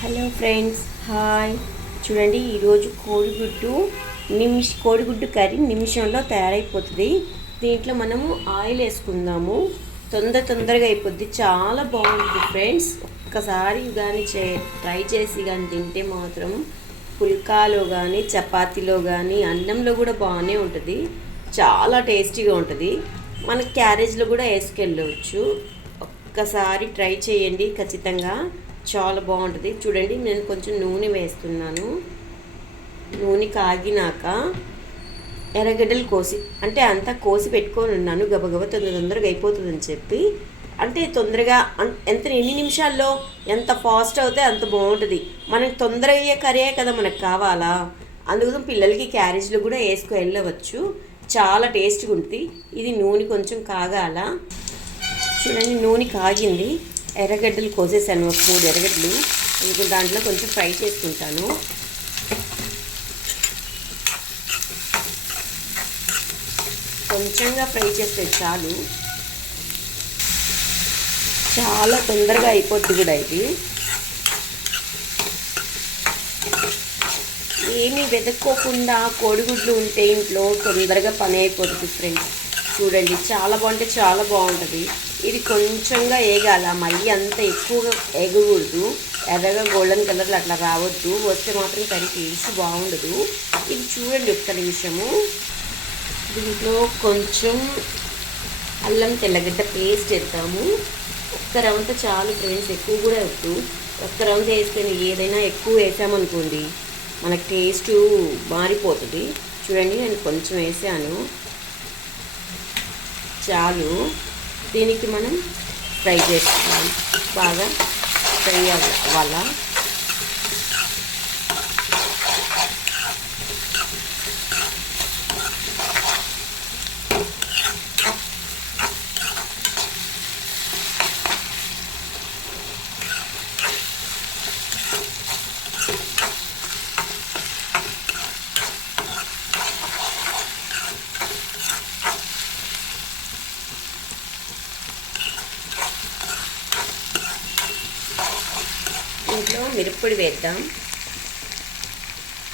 Hello friends, hi. చూడండి, ఈరోజు కోడిగుడ్డు కర్రీ నిమిషంలో తయారైపోతుంది. దీంట్లో మనము ఆయిల్ వేసుకుందాము. తొందరగా అయిపోద్ది. చాలా బాగుంటుంది ఫ్రెండ్స్. ఒక్కసారి కానీ ట్రై చేసి కానీ తింటే మాత్రం పుల్కాలో కానీ చపాతీలో కానీ అన్నంలో కూడా బాగానే ఉంటుంది. చాలా టేస్టీగా ఉంటుంది. మన క్యారేజ్లో కూడా వేసుకెళ్ళవచ్చు. ఒక్కసారి ట్రై చేయండి ఖచ్చితంగా. చాలా బాగుంటుంది. చూడండి, నేను కొంచెం నూనె వేస్తున్నాను. నూనె కాగినాక ఎర్రగడ్డలు కోసి, అంటే అంతా కోసి పెట్టుకొని ఉన్నాను. గబగబా తొందరగా అయిపోతుందని చెప్పి, అంటే తొందరగా ఎన్ని నిమిషాల్లో ఎంత ఫాస్ట్ అవుతే అంత బాగుంటుంది. మనకి తొందరగా అయ్యే కర్రీ కదా మనకు కావాలా. అందుకోసం పిల్లలకి క్యారేజ్లో కూడా వేసుకు వెళ్ళవచ్చు. చాలా టేస్ట్గా ఉంటుంది. ఇది నూనె కొంచెం కాగాల. చూడండి, నూనె కాగింది. ఎర్రగడ్డలు కోసేసాను, ఒక 3 ఎర్రగడ్డలు. ఇంకో దాంట్లో కొంచెం ఫ్రై చేసుకుంటాను. కొంచెంగా ఫ్రై చేస్తే చాలు. చాలా తొందరగా అయిపోద్ది కూడా ఇది. ఏమీ వెతుక్కోకుండా కోడిగుడ్లు ఉంటే ఇంట్లో తొందరగా పని అయిపోతుంది ఫ్రెండ్స్. చూడండి, చాలా చాలా బాగుంటుంది. ఇది కొంచెంగా వేగాల, మరీ అంత ఎక్కువగా వేగకూడదు. ఎర్రగా గోల్డెన్ కలర్లో అట్లా రావద్దు. వస్తే మాత్రం కర్రీ టేస్ట్ బాగుండదు. ఇది చూడండి, ఒక్క నిమిషము. దీంట్లో కొంచెం అల్లం తెల్లగడ్డ పేస్ట్ వేద్దాము. ఒక్క రవంత చాలు ఫ్రెండ్స్, ఎక్కువ కూడా వద్దు. ఒక్క రవంత వేసుకొని ఏదైనా ఎక్కువ వేసామనుకోండి మనకు టేస్ట్ మారిపోతుంది. చూడండి, నేను కొంచెం వేసాను, చాలు. దీనికి మనం ఫ్రై చేసుకోవాలి. బాగా ఫ్రై అవ్వాలా. ఇంట్లో మిరప్పొడి వేద్దాం.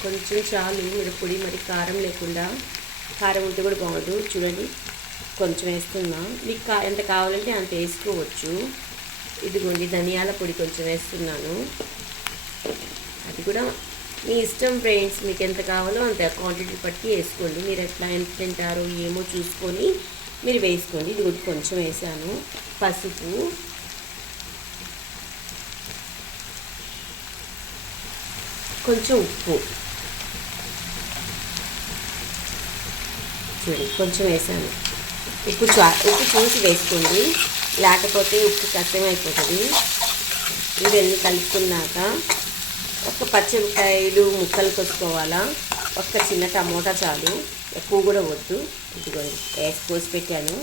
కొంచెం చాలు మిరప్పొడి, మరి కారం లేకుండా. కారం ఉంటే కూడా బాగుండదు. చూడండి, కొంచెం వేస్తున్నా. మీకు ఎంత కావాలంటే అంత వేసుకోవచ్చు. ఇదిగోండి, ధనియాల పొడి కొంచెం వేస్తున్నాను. అది కూడా మీ ఇష్టం ఫ్రెండ్స్. మీకు ఎంత కావాలో అంత క్వాంటిటీ బట్టి వేసుకోండి. మీరు ఎంత తింటారో ఏమో చూసుకొని మీరు వేసుకోండి. ఇది కూడా కొంచెం వేసాను. పసుపు, కొంచెం ఉప్పు. చూడండి, కొంచెం వేసాను. ఉప్పు చూసి వేసుకోండి, లేకపోతే ఉప్పు కష్టమైపోతుంది. ఇవన్నీ కలుపుకున్నాక ఒక పచ్చిమిరపకాయలు ముక్కలు కోసుకోవాలా. ఒక చిన్న టమోటా చాలు, ఎక్కువ కూడా వద్దు. ఇదిగోండి, కోసి పెట్టాను.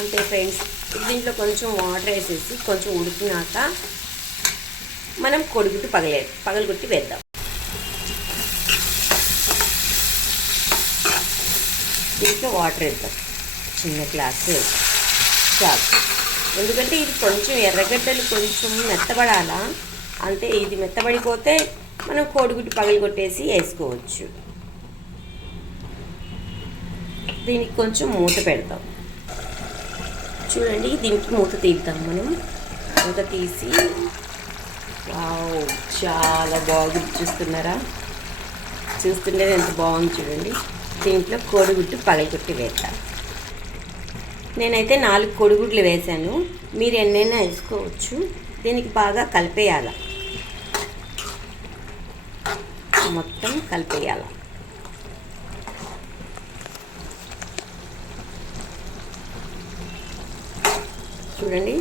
అంతే ఫ్రెండ్స్. దీంట్లో కొంచెం వాటర్ వేసేసి కొంచెం ఉడికినాక మనం కోడిగుడ్డు పగలగొట్టి వేద్దాం. దీంట్లో వాటర్ వేద్దాం, చిన్న గ్లాసు చాలు. ఎందుకంటే ఇది కొంచెం ఎర్రగడ్డలు కొంచెం మెత్తబడాలా. అంతే, ఇది మెత్తబడిపోతే మనం కోడిగుడ్డు పగలగొట్టేసి వేసుకోవచ్చు. దీనికి కొంచెం మూత పెడతాం. చూడండి, దీనికి మూత తీద్దాం మనం. మూత తీసి, వావ్, చాలా బాగుంది. చూస్తుండేది ఎంత బాగుంది చూడండి. దీంట్లో కోడిగుడ్డు పగలగొట్టి వేద్దాం. నేనైతే 4 కోడిగుడ్లు వేసాను. మీరు ఎన్నైనా వేసుకోవచ్చు. దీనికి బాగా కలిపేయాల, మొత్తం కలిపేయాల. చూడండి,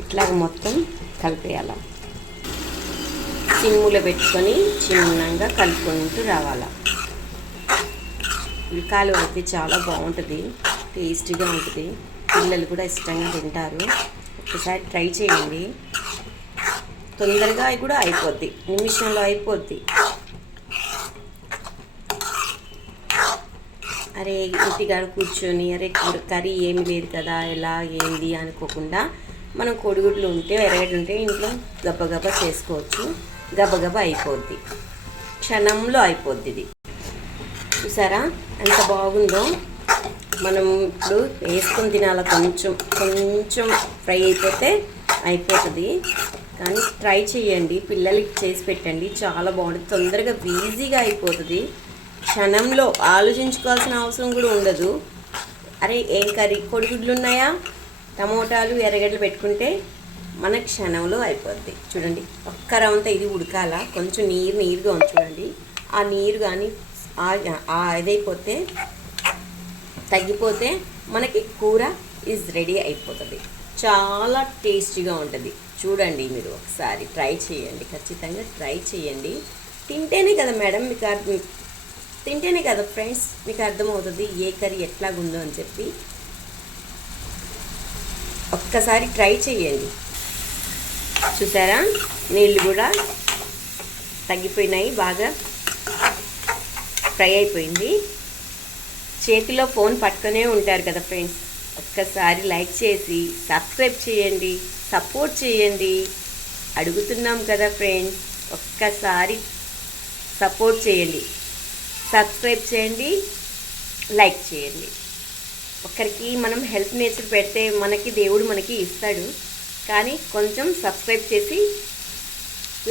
ఇట్లా మొత్తం కలిపేయాల. సిమ్ములో పెట్టుకొని చిన్నగా కలుపుకుంటూ రావాలా. ఉల్లికాయలు అయితే చాలా బాగుంటుంది, టేస్టీగా ఉంటుంది. పిల్లలు కూడా ఇష్టంగా తింటారు. ఒకసారి ట్రై చేయండి. తొందరగా కూడా అయిపోద్ది, నిమిషంలో అయిపోద్ది. అరే ఇంటికాడ కూర్చొని అరే కర్రీ ఏమి లేదు కదా ఎలా ఏంది అనుకోకుండా మనం కోడిగుడ్లు ఉంటే ఎర్రగడ్డలు ఉంటే ఇంట్లో గబగబా చేసుకోవచ్చు. గబగబా అయిపోద్ది, క్షణంలో అయిపోద్ది. ఇది చూసారా ఎంత బాగుందో. మనం ఇప్పుడు వేసుకొని తినాల, కొంచెం కొంచెం ఫ్రై అయిపోతే అయిపోతుంది. కానీ ట్రై చేయండి, పిల్లలకి చేసి పెట్టండి, చాలా బాగుంటుంది. తొందరగా ఈజీగా అయిపోతుంది, క్షణంలో ఆలోచించుకోవాల్సిన అవసరం కూడా ఉండదు. అరే ఏం కర్రీ, కోడిగుడ్లు ఉన్నాయా, టమోటాలు ఎర్రగడ్డలు పెట్టుకుంటే మన క్షణంలో అయిపోద్ది. చూడండి ఒక్క రవంతా ఇది ఉడకాల, కొంచెం నీరుగా ఉంది చూడండి. ఆ నీరు కానీ ఇదైపోతే తగ్గిపోతే మనకి కూర ఈజ్ రెడీ అయిపోతుంది. చాలా టేస్టీగా ఉంటుంది. చూడండి మీరు ఒకసారి ట్రై చేయండి, ఖచ్చితంగా ట్రై చేయండి. తింటేనే కదా మేడం మీకు తింటేనే కదా ఫ్రెండ్స్ మీకు అర్థమవుతుంది ఏ కర్రీ ఎట్లాగుందో అని చెప్పి. ఒక్కసారి ట్రై చేయండి. చూసారా నీళ్ళు కూడా తగ్గిపోయినాయి, బాగా ఫ్రై అయిపోయింది. చేతిలో ఫోన్ పట్టుకునే ఉంటారు కదా ఫ్రెండ్స్, ఒక్కసారి లైక్ చేసి సబ్స్క్రైబ్ చేయండి, సపోర్ట్ చేయండి. అడుగుతున్నాం కదా ఫ్రెండ్స్, ఒక్కసారి సపోర్ట్ చేయండి, సబ్స్క్రైబ్ చేయండి, లైక్ చేయండి. ఒక్కరికి మనం హెల్త్ నేచర్ పెడితే మనకి దేవుడు మనకి ఇస్తాడు. కానీ కొంచెం సబ్స్క్రైబ్ చేసి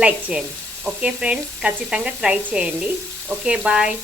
లైక్ చేయండి. ఓకే ఫ్రెండ్స్, ఖచ్చితంగా ట్రై చేయండి. Okay bye.